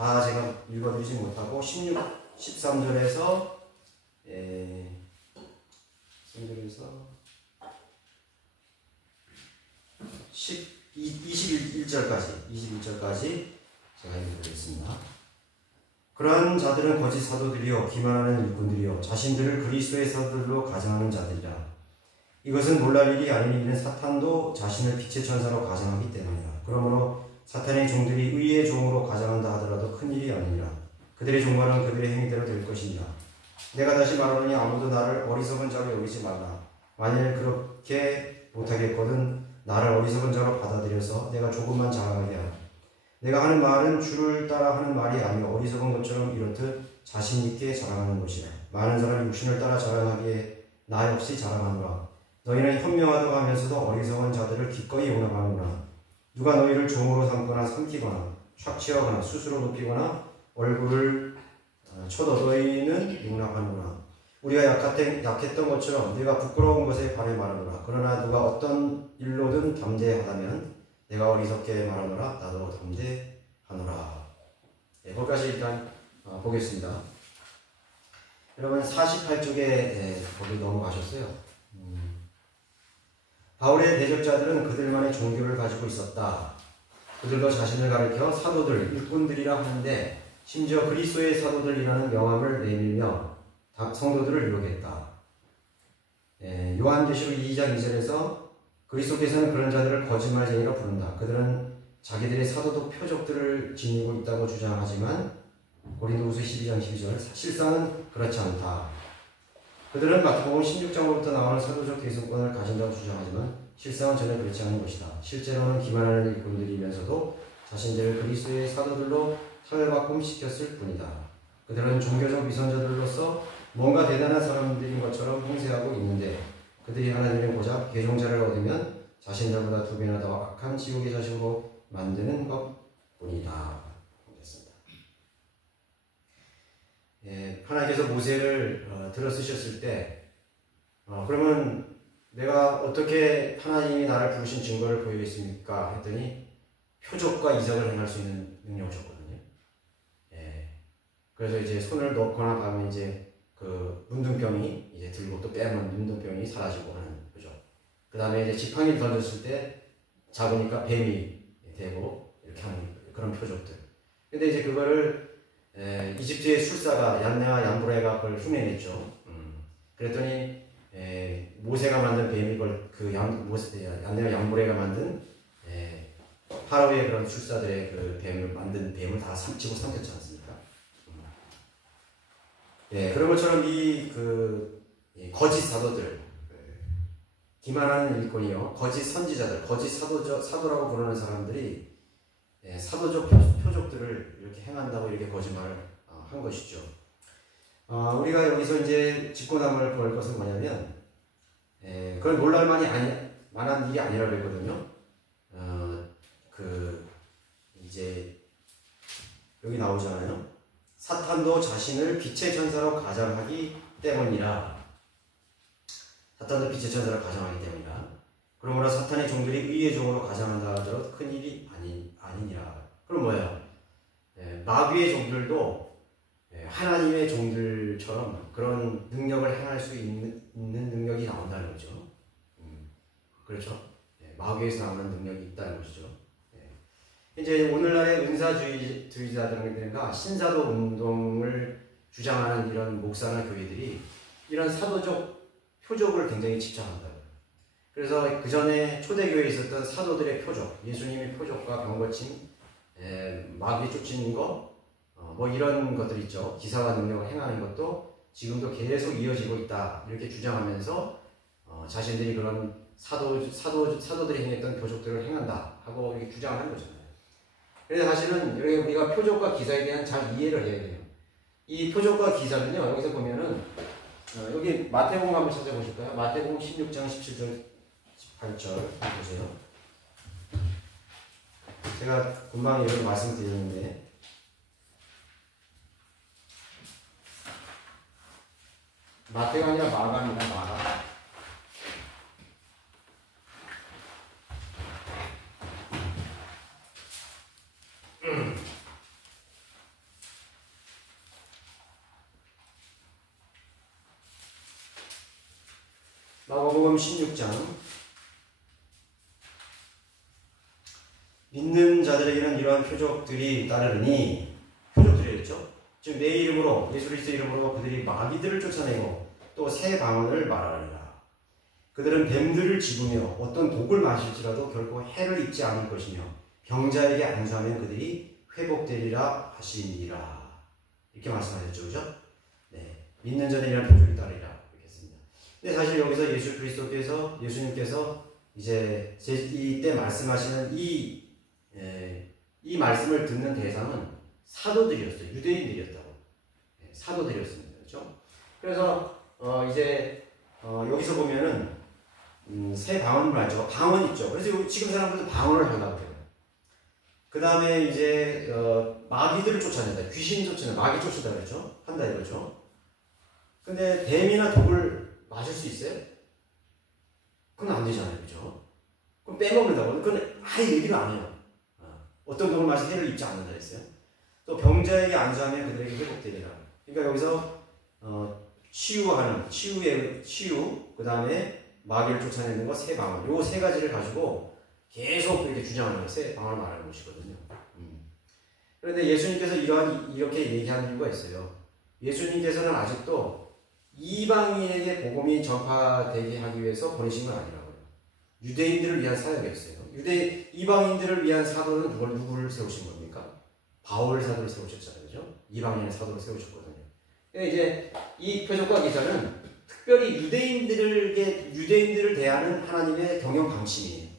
다 제가 읽어드리지 못하고 13절에서 21절까지 제가 읽어드리겠습니다. 그러한 자들은 거짓 사도들이요 기만하는 일꾼들이요 자신들을 그리스도의 사도들로 가정하는 자들이라. 이것은 놀랄 일이 아닌 일은 사탄도 자신을 빛의 천사로 가정하기 때문이라. 그러므로 사탄의 종들이 의의 종으로 가정한다 하더라도 큰 일이 아니니라. 그들의 종말은 그들의 행위대로 될 것이니라. 내가 다시 말하노니 아무도 나를 어리석은 자로 여기지 말라. 만일 그렇게 못하겠거든 나를 어리석은 자로 받아들여서 내가 조금만 자랑하게 하라. 내가 하는 말은 주를 따라 하는 말이 아니요 어리석은 것처럼 이렇듯 자신있게 자랑하는 것이라. 많은 사람이 육신을 따라 자랑하기에 나 역시 자랑하노라. 너희는 현명하다고 하면서도 어리석은 자들을 기꺼이 용납하는구나. 누가 너희를 종으로 삼거나 삼키거나 착취하거나 스스로 높이거나 얼굴을 쳐도 너희는 용납하는구나. 우리가 약했던 것처럼 네가 부끄러운 것에 발에 말하노라. 그러나 누가 어떤 일로든 담대하다면 내가 어리석게 말하노라. 나도 담대하노라. 네, 거기까지 일단 보겠습니다. 여러분 48쪽에 거기 넘어가셨어요. 바울의 대적자들은 그들만의 종교를 가지고 있었다. 그들도 자신을 가리켜 사도들, 일꾼들이라 하는데 심지어 그리스도의 사도들이라는 명함을 내밀며 성도들을 유혹했다. 요한계시록 2장 2절에서 그리스도께서는 그런 자들을 거짓말쟁이라 부른다. 그들은 자기들의 사도적 표적들을 지니고 있다고 주장하지만 고린도후서 12장 12절 실상은 그렇지 않다. 그들은 마태복음 16장으로부터 나오는 사도적 계승권을 가진다고 주장하지만 실상은 전혀 그렇지 않은 것이다. 실제로는 기만하는 일꾼들이면서도 자신들을 그리스도의 사도들로 탈바꿈시켰을 뿐이다. 그들은 종교적 위선자들로서 뭔가 대단한 사람들인 것처럼 행세하고 있는데 그들이 하나님의 고작 개종자를 얻으면 자신들보다 2배나 더 악한 지옥의 자식으로 만드는 것뿐이다. 하나님께서 모세를 들어 쓰셨을 때 그러면 내가 어떻게 하나님이 나를 부르신 증거를 보이겠습니까? 했더니 표적과 이적을 행할 수 있는 능력을 줬거든요. 그래서 이제 손을 넣거나 하면 이제 그 문둥병이 이제 들고 또 빼면 문둥병이 사라지고 하는 거죠. 그 다음에 이제 지팡이를 던졌을 때 잡으니까 뱀이 되고 이렇게 하는 그런 표적들. 근데 이제 그거를 이집트의 술사가 얀네와 얀브레가 그걸 흉내냈죠. 그랬더니 모세가 만든 뱀이 그 얀네와 얀브레가 만든 파라오의 그런 술사들의 그 뱀을 만든 뱀을 다 치고 삼켰지 않습니까? 그런 것처럼 이 거짓 사도들, 기만하는 일꾼이요, 거짓 선지자들, 거짓 사도라고 부르는 사람들이 사도적 표적들을 이렇게 행한다고 이렇게 거짓말을 한 것이죠. 우리가 여기서 이제 짚고 남을 볼 것은 뭐냐면, 그런 놀랄만이 만한 일이 아니라고 했거든요. 이제 여기 나오잖아요. 사탄도 자신을 빛의 천사로 가정하기 때문이라. 사탄도 빛의 천사로 가정하기 때문이라. 그러므로 사탄의 종들이 의의 종으로 가정한다 하더라도 큰 일이 아니니라. 그럼 뭐예요? 마귀의 종들도 하나님의 종들처럼 그런 능력을 행할 수 있는 능력이 나온다는 거죠. 그렇죠? 마귀에서 나오는 능력이 있다는 것이죠. 이제 오늘날의 은사주의자들과 신사도 운동을 주장하는 이런 목사나 교회들이 이런 사도적 표적을 굉장히 집착한다. 그래서 그 전에 초대교회에 있었던 사도들의 표적, 예수님의 표적과 병고침, 마귀 쫓기는 것, 뭐 이런 것들 있죠. 기사와 능력을 행하는 것도 지금도 계속 이어지고 있다. 이렇게 주장하면서 자신들이 그런 사도들이 행했던 표적들을 행한다 하고 이렇게 주장하는 거잖아요. 그래서 사실은 우리가 표적과 기사에 대한 잘 이해를 해야 돼요. 이 표적과 기사는요, 여기서 보면은 여기 마태복음 한번 찾아보실까요? 마태복음 16장 17절 18절 보세요. 제가 금방 이런 말씀드렸는데 마태가 아니라 마가입니다. 마가. 마가복음 16장. 믿는 자들에게는 이러한 표적들이 따르니, 표적들이겠죠. 즉 내 이름으로, 예수 그리스도 이름으로 그들이 마귀들을 쫓아내고 또 새 방언을 말하리라. 그들은 뱀들을 집으며 어떤 독을 마실지라도 결코 해를 입지 않을 것이며 병자에게 안수하면 그들이 회복되리라 하시니라. 이렇게 말씀하셨죠, 그죠? 네, 믿는 자들이 이러한 표적이 따르리라 이렇게 했습니다. 근데 사실 여기서 예수 그리스도께서, 예수님께서 이제 이때 말씀하시는 이 말씀을 듣는 대상은 사도들이었어요. 유대인들이었다고. 네, 사도들이었습니다. 그렇죠? 그래서 여기서 보면은 새 방언을 하죠. 방언 있죠. 그래서 지금 사람들도 방언을 하려고 해요. 그 다음에 이제 마귀들을 쫓아낸다. 귀신 쫓아낸다. 마귀 쫓아다 그랬죠. 한다 이거죠. 근데 뱀이나 독을 맞을 수 있어요? 그건 안 되잖아요. 그죠? 그럼 빼먹는다고. 그건 아예 얘기를 안 해요. 어떤 독을 마시 해를 입지 않는다 했어요. 또 병자에게 안수하면 그들에게 회복되리라. 그러니까 여기서 치유하는 치유, 그 다음에 마귀를 쫓아내는 거 세 방언, 요 세 가지를 가지고 계속 이렇게 주장하는 거예요. 세 방언을 말하는 것이거든요. 그런데 예수님께서 이렇게 얘기하는 이유가 있어요. 예수님께서는 아직도 이방인에게 복음이 전파되게 하기 위해서 보내신 건 아니라고요. 유대인들을 위한 사역이었어요. 이방인들을 위한 사도는 누구를 세우신 겁니까? 바울 사도를 세우셨잖아요. 그죠? 이방인의 사도를 세우셨거든요. 이제 이 표적과 기사는 특별히 유대인들을 대하는 하나님의 경영 방침이에요.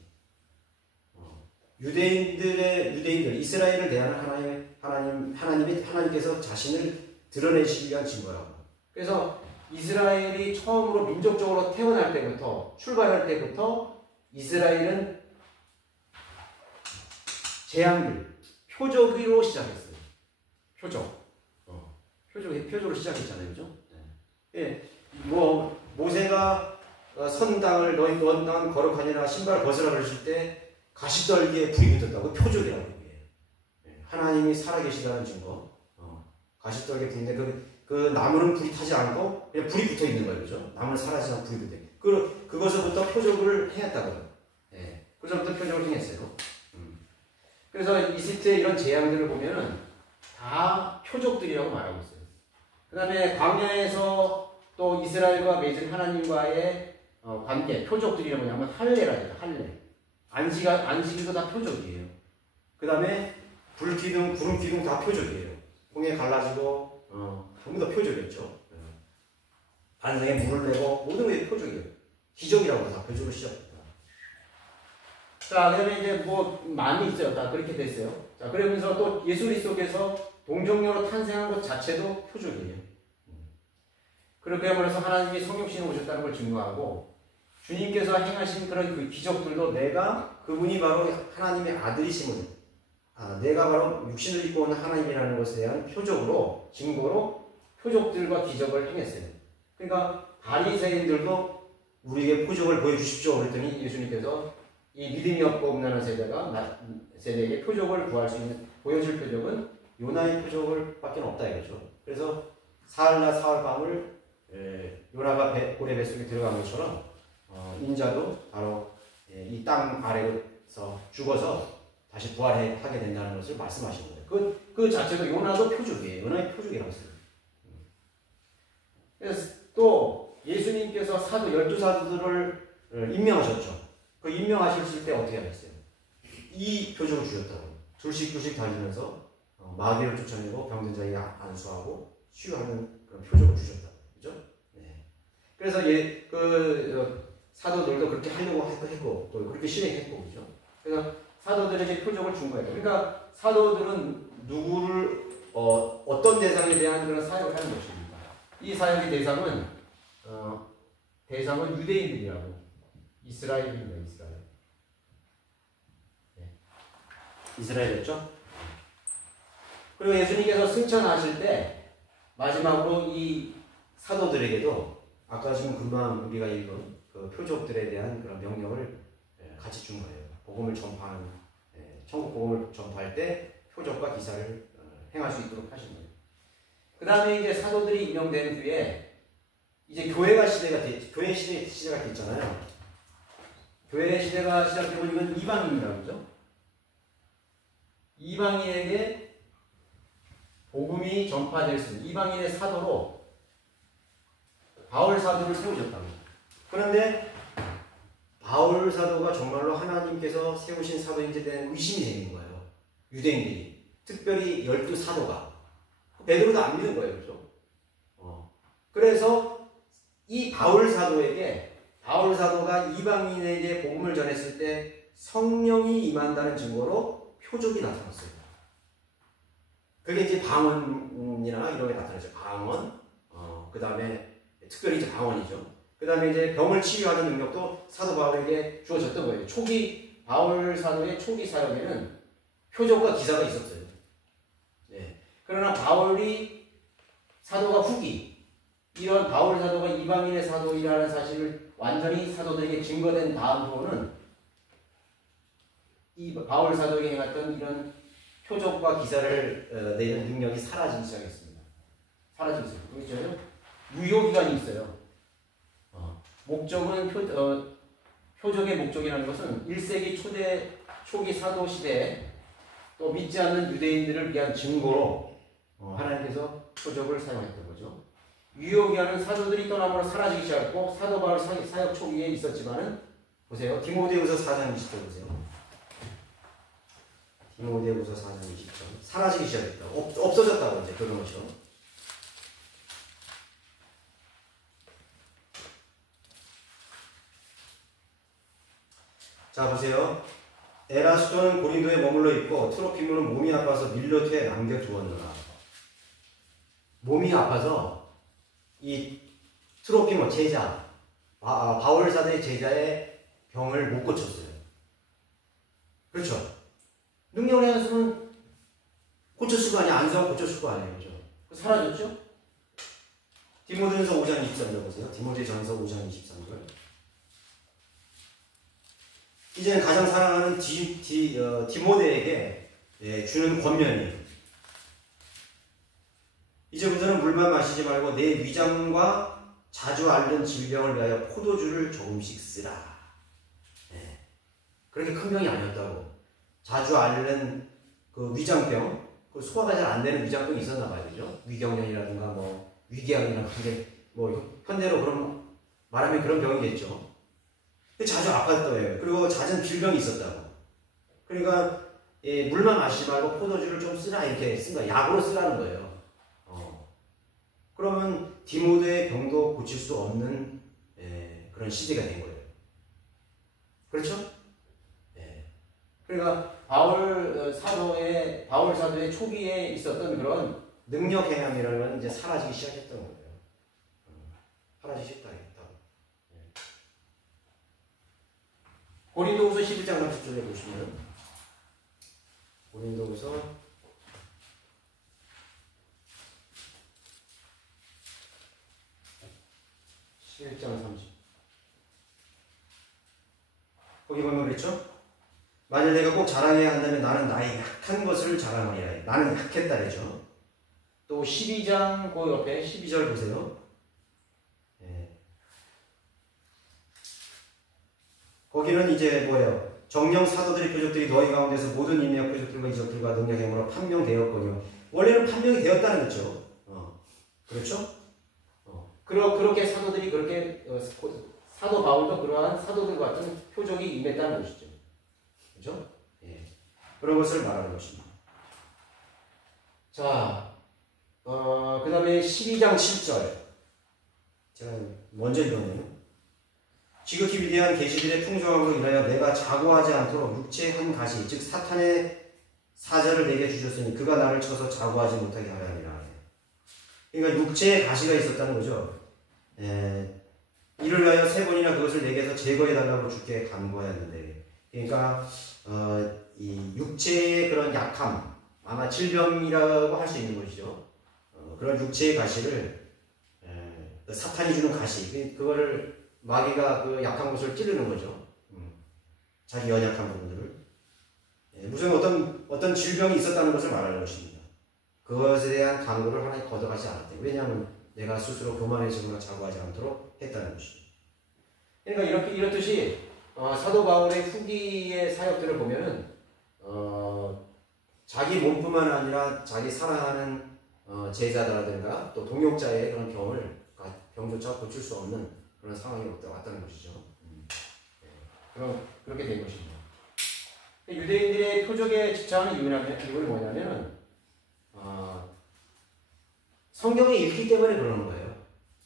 유대인들, 이스라엘을 대하는 하나님께서 자신을 드러내시기 위한 증거라고. 그래서 이스라엘이 처음으로 민족적으로 태어날 때부터, 출발할 때부터 이스라엘은 재앙들, 표적으로 시작했어요. 표적으로 시작했잖아요. 그죠? 예. 모세가 선당을 너희 땅 거룩하니라 신발을 벗으라 그러실 때 가시떨기에 불이 붙었다고. 표적이라고 얘기해요. 하나님이 살아계시다는 증거. 가시떨기에 불인데 그 나무는 불이 타지 않고 그냥 불이 붙어 있는 거예요. 그죠? 나무는 사라지지 않고 불이 붙어 있는. 그것부터 표적을 행했다고요. 예. 그것부터 표적을 행했어요. 그래서 이집트의 이런 재앙들을 보면은 다 표적들이라고 말하고 있어요. 그 다음에 광야에서 또 이스라엘과 맺은 하나님과의 관계, 표적들이라고 하면 할례라 해요. 할례. 안식일도 다 표적이에요. 그 다음에 불기둥, 구름기둥 다 표적이에요. 홍해 갈라지고, 전부 다 표적이었죠. 반성에 물을 내고, 모든 게 표적이에요. 기적이라고 다 표적으로 시작합니다. 자, 그 다음에 이제 많이 있어요. 다 그렇게 됐어요. 자, 그러면서 또 예수 그리스도께서 동정녀로 탄생한 것 자체도 표적이에요. 그렇게 함으로써 하나님이 성육신에 오셨다는 걸 증거하고, 주님께서 행하신 그런 그 기적들도 그분이 바로 하나님의 아들이심을, 내가 바로 육신을 입고 오는 하나님이라는 것에 대한 증거로 표적들과 기적을 행했어요. 그러니까 바리새인들도 우리에게 표적을 보여주십시오 그랬더니 예수님께서 이 믿음이 없고 음란한 세대에게 표적을 보여줄 표적은 요나의 표적을 밖에 없다 이거죠. 그래서 사흘날 사흘밤을 요나가 고래 뱃속에 들어간 것처럼 인자도 바로 이 땅 아래에서 죽어서 다시 부활하게 된다는 것을 말씀하신 거예요. 그 자체도 요나도 표적이에요. 요나의 표적이라고 했어요. 그래서 또 예수님께서 12사도들을 임명하셨죠. 그 임명하실 때 어떻게 하셨어요? 이 표적을 주셨다고. 둘씩 다니면서 마귀를 쫓아내고 병든 자에게 안수하고 치유하는 그런 표적을 주셨다고. 그죠? 네. 그래서 사도들도 그렇게 하려고 했고, 또 그렇게 실행했고, 그죠? 그래서 사도들에게 표적을 준 거예요. 그러니까 사도들은 어떤 대상에 대한 그런 사역을 하는 것입니다. 이 사역의 대상은 유대인들이라고. 이스라엘입니다. 이스라엘. 네. 이스라엘이었죠? 그리고 예수님께서 승천하실 때 마지막으로 이 사도들에게도 아까 지금 금방 우리가 읽은 그 표적들에 대한 그런 명령을 같이 준 거예요. 복음을 전파하는, 천국 복음을 전파할 때 표적과 기사를 행할 수 있도록 하신 거예요. 그 다음에 이제 사도들이 임명된 후에 이제 교회 시대가 됐잖아요. 교회 시대가 시작되고 이건 이방인이라고 그러죠. 이방인에게 복음이 전파될 수 있는 이방인의 사도로 바울 사도를 세우셨답니다. 그런데 바울 사도가 정말로 하나님께서 세우신 사도인지에 대한 의심이 생긴 거예요. 유대인들이. 특별히 12사도가. 베드로도 안 믿는 거예요. 그렇죠? 그래서 이 바울 사도가 이방인에게 복음을 전했을 때 성령이 임한다는 증거로 표적이 나타났어요. 그게 이제 방언이나 이런 게 나타나죠. 방언, 그 다음에 특별히 이제 방언이죠. 그 다음에 이제 병을 치유하는 능력도 사도 바울에게 주어졌던 거예요. 바울 사도의 초기 사역에는 표적과 기사가 있었어요. 네. 그러나 사도가 후기, 이런 바울 사도가 이방인의 사도이라는 사실을 완전히 사도들에게 증거된 다음 후로는 이 바울 사도에게 행했던 이런 표적과 기사를 내는 능력이 사라지기 시작했습니다. 그렇죠? 유효기간이 있어요. 목적은 표적의 목적이라는 것은 1세기 초기 사도 시대에 또 믿지 않는 유대인들을 위한 증거로 하나님께서 표적을 사용했던 거죠. 유효기간은 사도들이 떠남으로 사라지기 시작했고 사도 바울 사역 초기에 있었지만은 보세요. 디모데후서 4장 20절 보세요. 디모데후서 4장 20절 사라지기 시작했다. 없어졌다고 이제 그런 것이요. 자 보세요. 에라스도는 고린도에 머물러 있고 트로피모는 몸이 아파서 밀레토에 남겨두었노라. 몸이 아파서 이 트로피모 제자 바울 사도의 제자의 병을 못 고쳤어요. 그렇죠? 능력을 해놨으면 고쳤을 거 아니야. 안수하고 고쳤을 거 아니에요. 그렇죠? 사라졌죠? 디모데전서 5장 23절 보세요. 디모데전서 5장 23절. 이제는 가장 사랑하는 디모데에게 주는 권면이 이제부터는 물만 마시지 말고 내 위장과 자주 앓는 질병을 위하여 포도주를 조금씩 쓰라. 그렇게 큰 병이 아니었다고. 자주 앓는 그 위장병, 그 소화가 잘 안 되는 위장병이 있었나 봐요. 그죠? 위경련이라든가 뭐 위궤양이나 뭐 현대로 그런 말하면 그런 병이겠죠. 자주 아팠대요. 그리고 잦은 질병이 있었다고. 그러니까 물만 마시지 말고 포도주를 좀 쓰라 이렇게 쓴 거야. 약으로 쓰라는 거예요. 그러면 디모데의 병도 고칠 수 없는 그런 시대가 된 거예요. 그렇죠? 그러니까 바울 사도의 초기에 있었던 그런 능력 행함이라는 건 이제 사라지기 시작했던 거예요. 사라지기 시작했다고. 고린도후서 11장 30절에 보시면 고린도후서 11장 30 거기 보면 그랬죠? 만일 내가 꼭 자랑해야 한다면 나는 나의 약한 것을 자랑하리라. 나는 약했다 그랬죠. 또 12장 그 옆에 12절 보세요. 거기는 이제 뭐예요? 정령 사도들의 표적들이 너희 가운데서 모든 인력 표적들과 이적들과 능력 행으로 판명되었거니와. 원래는 판명이 되었다는 거죠. 그렇죠? 그렇게 사도들이 그렇게 사도 바울도 그러한 사도들과 같은 표적이 임했다는 것이죠. 그렇죠? 그런 것을 말하는 것입니다. 자, 그 다음에 12장 7절. 제가 먼저 읽었네요. 지극히 위대한 계시들의 풍성함으로 인하여 내가 자고하지 않도록 육체의 한 가시, 즉 사탄의 사자를 내게 주셨으니 그가 나를 쳐서 자고하지 못하게 하려 함이라. 그러니까 육체의 가시가 있었다는 거죠. 이를 위하여 3번이나 그것을 내게서 제거해달라고 주께 간구하였는데, 그러니까 이 육체의 그런 약함, 아마 질병이라고 할 수 있는 것이죠. 그런 육체의 가시를 사탄이 주는 가시, 그거를 마귀가 그 약한 곳을 찌르는 거죠. 자기 연약한 부분들을. 무슨 어떤 질병이 있었다는 것을 말하는 것입니다. 그것에 대한 강구를 하나님 거둬가지 않았대요. 왜냐하면 내가 스스로 교만해지거나 자고하지 않도록 했다는 것이죠. 그러니까 이렇듯이 사도 바울의 후기의 사역들을 보면은 자기 몸뿐만 아니라 자기 사랑하는 제자들라든가 또 동역자의 그런 병조차 고칠 수 없는 그런 상황이 왔다는 것이죠. 그렇게 된 것입니다. 유대인들의 표적에 집착하는 이유는 뭐냐면은 성경에 읽기 때문에 그러는 거예요.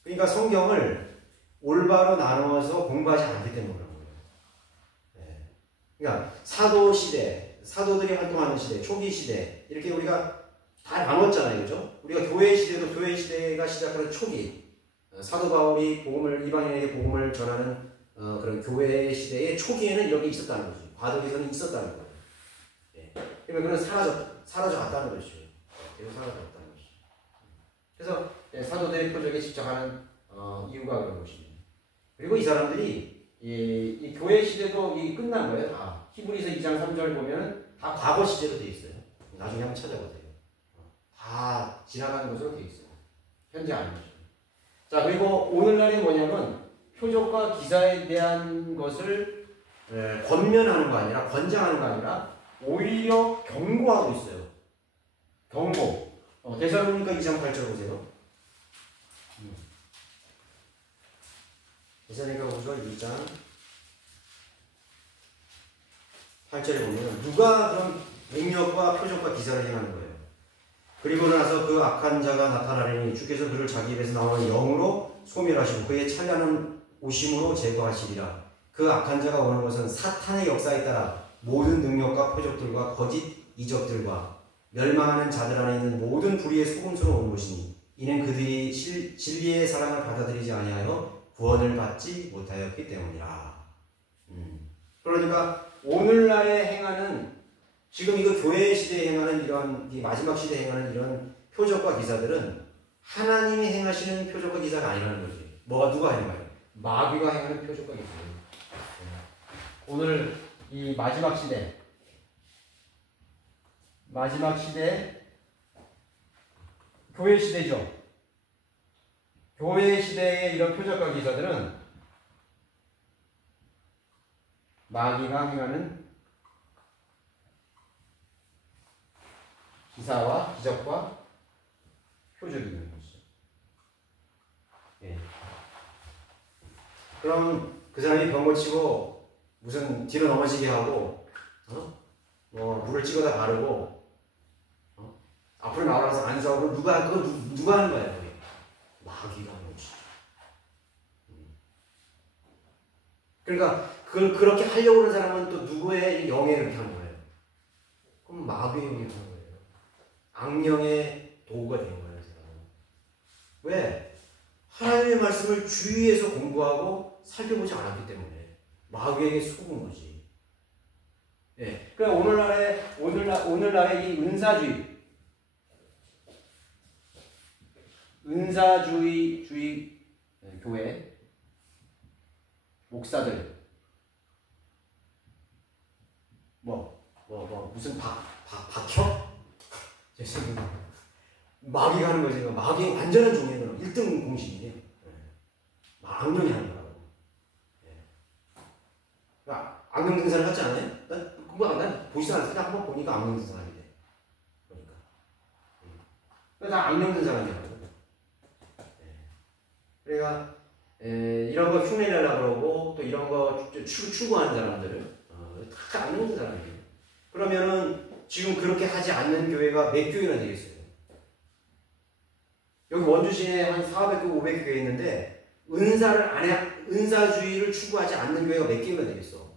그러니까 성경을 올바로 나누어서 공부하지 않기 때문에 그런 거예요. 그러니까 사도 시대, 사도들이 활동하는 시대, 초기 시대 이렇게 우리가 다 나눴잖아요, 그죠? 우리가 교회 시대도 교회 시대가 시작하는 초기, 사도 바울이 이방인에게 복음을 전하는 그런 교회 시대의 초기에는 이런 게 있었다는 거죠. 바둑에서는 있었다는 거예요. 그러면 그건 사라져갔다는 것이죠. 계속 사라져갔다는 것이죠. 그래서 사도들의 표적에 집착하는 이유가 그런 것입니다. 그리고 이 사람들이 이 교회 시대도 끝난 거예요. 다 히브리서 2장 3절 보면 다 과거 시제로 되어 있어요. 나중에 한번 찾아보세요. 다 지나가는 것으로 되어 있어요. 현재 아니죠. 자, 그리고 오늘날이 뭐냐면 표적과 기사에 대한 것을 권면하는 거 아니라 권장하는 거 아니라 오히려 경고하고 있어요. 경고. 데살로니가 2장 8절 보세요. 데살로니가 2장 8절에 보면 누가 그런 능력과 표적과 기사를 행하는 거예요. 그리고 나서 그 악한 자가 나타나려니 주께서 그를 자기 입에서 나오는 영으로 소멸하시고 그의 찬란한 오심으로 제거하시리라. 그 악한 자가 오는 것은 사탄의 역사에 따라 모든 능력과 표적들과 거짓 이적들과 멸망하는 자들 안에 있는 모든 불의의 소금수로 오는 것이니 이는 그들이 진리의 사랑을 받아들이지 아니하여 구원을 받지 못하였기 때문이라. 그러니까 오늘날에 행하는 지금 이거 교회 시대에 행하는 이런 마지막 시대에 행하는 이런 표적과 기사들은 하나님이 행하시는 표적과 기사가 아니라는 거지. 누가 행하요? 마귀가 행하는 표적과 기사예요. 오늘 이 마지막 시대 교회 시대죠. 교회 시대의 이런 표적과 기사들은 마귀가 행하는 기사와 기적과 표적이 있는 것이죠. 그럼 그 사람이 병 고치고 무슨 뒤로 넘어지게 하고 물을 찍어다 바르고 앞으로 나와서 안수하고 누가 하는 거야? 그게? 마귀가 하는 것이죠. 그러니까 그렇게 하려고 하는 사람은 또 누구의 영에 그렇게 하는 거예요? 그럼 마귀의 영에 하는 거예요. 악령의 도구가 되는 거예요. 왜? 하나님의 말씀을 주위에서 공부하고 살펴보지 않았기 때문에 마귀에게 속은 거지. 그러니까 오늘날의 이 은사주의 교회 목사들 무슨 박혀? 죄송합니다. 마귀가 하는 거지. 마귀의 완전한 종이에는 1등 공신이에요. 악령이 하는 거라고. 그러니까 악령 등산을 하지 않아요? 난 보지도 않았어. 그냥 한번 보니까 악령 등산하게 돼. 그러니까 다 악령 등산하냐고. 그러니까 이런 거 흉내내려고 그러고 또 이런 거 추구하는 사람들은 다 악령 등산이에요. 그러면은 지금 그렇게 하지 않는 교회가 몇 교회나 되겠어요? 여기 원주시에 한 400교, 500교회 있는데 은사주의를 추구하지 않는 교회가 몇 개가 되겠어?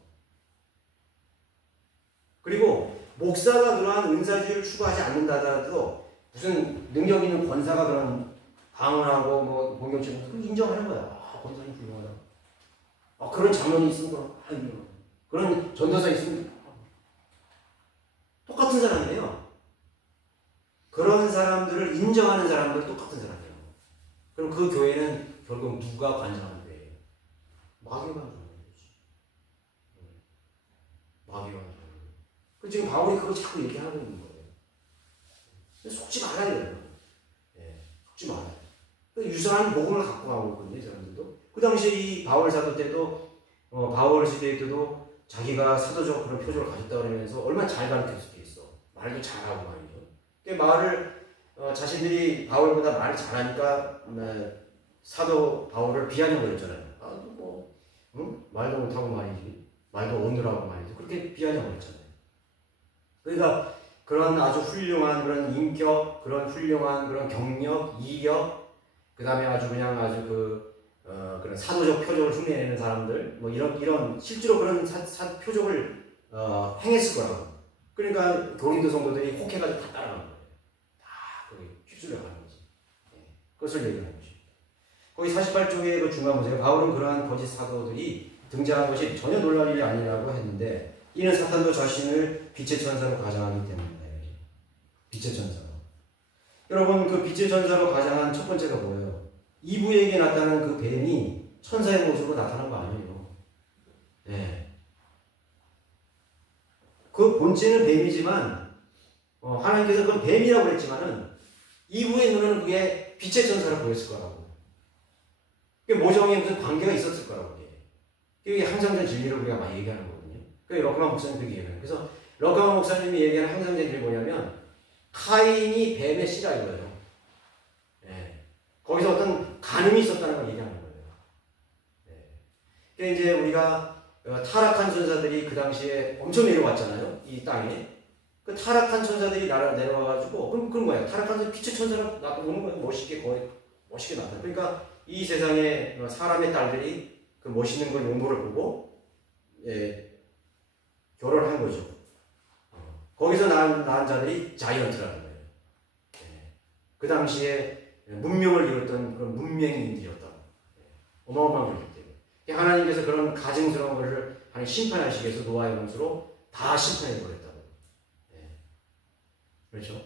그리고 목사가 그러한 은사주의를 추구하지 않는다 하더라도 무슨 능력 있는 권사가 그런 방언하고 공경치는 그걸 인정하는 거야. 권사님 훌륭하다. 그런 장면이 있으면 그런 전도사 있으면 똑같은 사람이에요. 그런 사람들을 인정하는 사람들 똑같은 사람이에요. 그럼 그 교회는 결국 누가 관장하는 거예요? 마귀가 관장하는 거지. 마귀가 관장하는 거예요. 지금 바울이 그거 자꾸 얘기하고 있는 거예요. 속지 말아야 돼요. 속지 말아요. 유사한 복음을 갖고 가고 있거든요, 이 사람들도. 그 당시에 이 바울 사도 때도, 바울 시대 때도 자기가 사도적 그런 표적을 가졌다 그러면서 얼마나 잘 가르쳤겠어. 말도 잘하고 말이죠. 말을, 자신들이 바울보다 말을 잘하니까, 사도 바울을 비아냥거렸잖아요. 응? 말도 못하고 말이지. 말도 오늘하고 말이지. 그렇게 비아냥거렸잖아요. 그러니까 그런 아주 훌륭한 그런 인격, 그런 훌륭한 그런 경력, 이력, 그 다음에 아주 그냥 아주 그런 사도적 표적을 흉내내는 사람들, 뭐 이런 실제로 그런 표적을 행했을 거라고. 그러니까 고린도 성도들이 혹해가지고 다 따라가는 거예요. 다 거기 휩쓸려 가는 거지. 그것을 얘기하는 거지. 거기 48쪽의 그 중간 보세요. 바울은 그러한 거짓 사도들이 등장한 것이 전혀 놀랄 일이 아니라고 했는데, 이는 사탄도 자신을 빛의 천사로 가장하기 때문이다. 빛의 천사로. 여러분, 그 빛의 천사로 가장한 첫 번째가 뭐예요? 이브에게 나타나는 그 뱀이 천사의 모습으로 나타난 거 아니에요. 네. 그 본체는 뱀이지만, 하나님께서 그건 뱀이라고 그랬지만은, 이브의 눈에는 그게 빛의 천사로 보였을 거라고. 그게 모정에 무슨 관계가 있었을 거라고. 그게 항상된 진리를 우리가 많이 얘기하는 거거든요. 그게 럭커만 목사님 그렇게 얘기해요. 그래서 럭커만 목사님이 얘기하는 항상된 진리 뭐냐면, 카인이 뱀의 씨라 이거예요. 네. 거기서 어떤 간음이 있었다는 걸 얘기하는 거예요. 네. 그러니까 이제 우리가 타락한 천사들이 그 당시에 엄청 내려왔잖아요. 이 땅에. 그 타락한 천사들이 내려와가지고, 그럼 뭐야? 타락한 천사, 빛의 천사로 오는 거예요. 멋있게 나타나. 그러니까 이 세상에 사람의 딸들이 그 멋있는 그 용모를 보고, 결혼한 거죠. 거기서 낳은 자들이 자이언트라는 거예요. 그 당시에 문명을 이뤘던 그런 문명인들이었다. 어마어마한 거기 때문에. 하나님께서 그런 가증스러운 것을 하나님 심판하시기 위해서 노아의 원수로 다 심판해버렸다고. 그렇죠?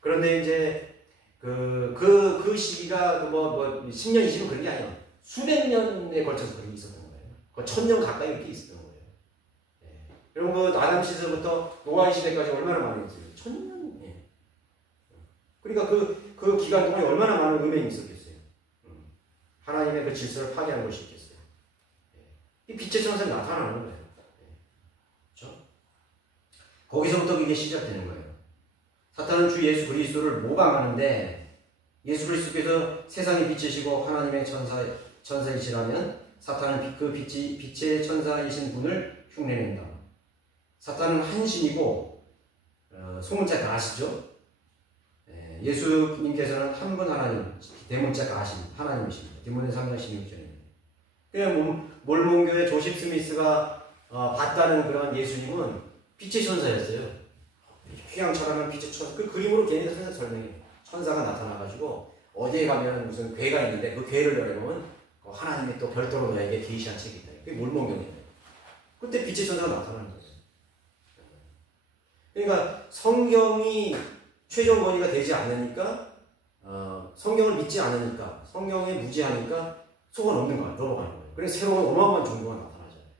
그런데 이제 그 시기가 10년, 20년 그런 게 아니라 수백 년에 걸쳐서 그렇게 있었던 거예요. 1000년 가까이 이렇게 있었던 거예요. 여러분, 아담 시대부터 노아의 시대까지 얼마나 많이 있어요? 1000년. 그러니까 그 기간 동안에 얼마나 많은 음행이 있었겠어요. 하나님의 그 질서를 파괴한 것이 있겠어요. 이 빛의 천사가 나타나는 거예요. 그렇죠? 거기서부터 이게 시작되는 거예요. 사탄은 주 예수 그리스도를 모방하는데, 예수 그리스도께서 세상의 빛이시고 하나님의 천사이시라면 사탄은 그 빛의 천사이신 분을 흉내낸다. 사탄은 한신이고, 소문자 가시죠. 예수님께서는 한 분 하나님, 대문자 가신 하나님이십니다. 디모데 3장 16절입니다. 그냥 몰몬교의 조십 스미스가 봤다는 그런 예수님은 빛의 천사였어요. 휘황찬란한 빛의 천사. 그 그림으로 걔네들 설명해요. 천사가 나타나가지고 어디에 가면 무슨 괴가 있는데 그 괴를 열어보면 하나님이 또 별도로 너에게 계시한 책이 있다. 그게 몰몬교입니다. 그때 빛의 천사가 나타나는 거예요. 그러니까 성경이 최종 권위가 되지 않으니까, 성경을 믿지 않으니까, 성경에 무지하니까 속아 넘는 거야, 넘어가는 거예요. 그래서 새로운 어마어마한 종교가 나타나잖아요.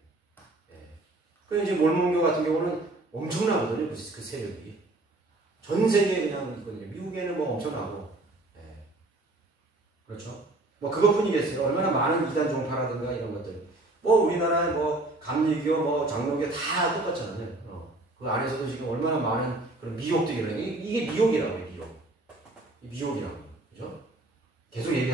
그래서 이제 몰몬교 같은 경우는 엄청나거든요, 그 세력이. 전 세계에 그냥 있거든요. 미국에는 뭐 엄청나고. 그렇죠? 뭐 그것뿐이겠어요. 얼마나 많은 이단 종파라든가 이런 것들. 뭐 우리나라에 뭐 감리교, 뭐 장로교 다 똑같잖아요. 그 안에서도 지금 얼마나 많은 그런 미혹들이 일어나요. 이게 미혹이라고요, 미혹. 미혹이라고. 그죠? 계속 얘기하고